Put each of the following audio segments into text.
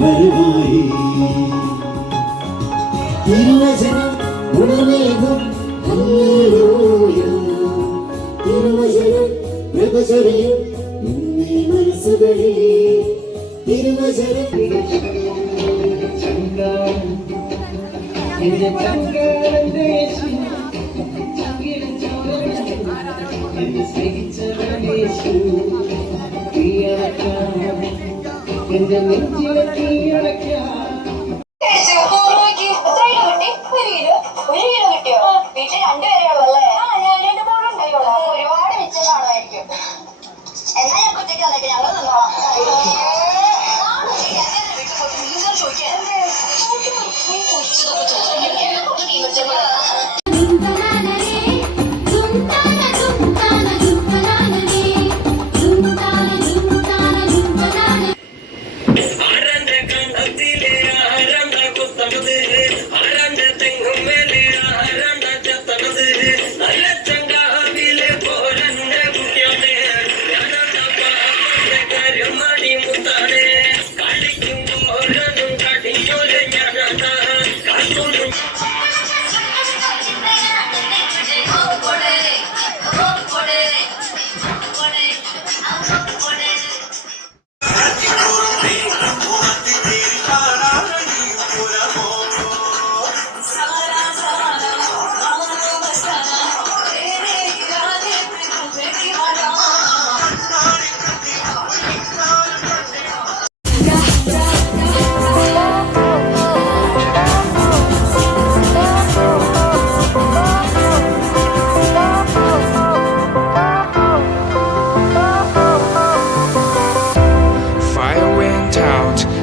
വരവായി തിരുവചനം ഉണർവേകും ഹല്ലേലൂയ തിരുവചനം പ്രഭചര്യം എന്നീ മനസ്സുകളിൽ തിരുവചനം എന്റെ ചങ്കരന്റെ യേശു എന്നെ സ്നേഹിച്ചവൻ യേശു എന്റെ നെഞ്ചിലെ തീയടയ്ക്കാം വീട്ടിൽ രണ്ടുപേരുള്ളല്ലേ ഞാൻ ഒരുപാട് മിച്ചം കാണുമായിരിക്കും. എന്നാ ഞാൻ കുട്ടിക്ക് വന്നിട്ട് ഞങ്ങൾ നിന്നോളാം. ചോദിക്കാൻ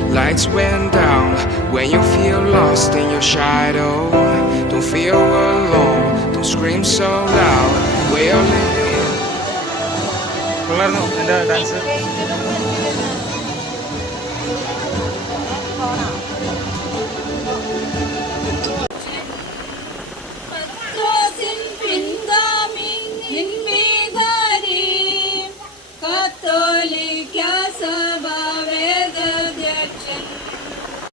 Lights went down when you feel lost in your shadow. Don't feel alone, don't scream so loud. We're living. dance.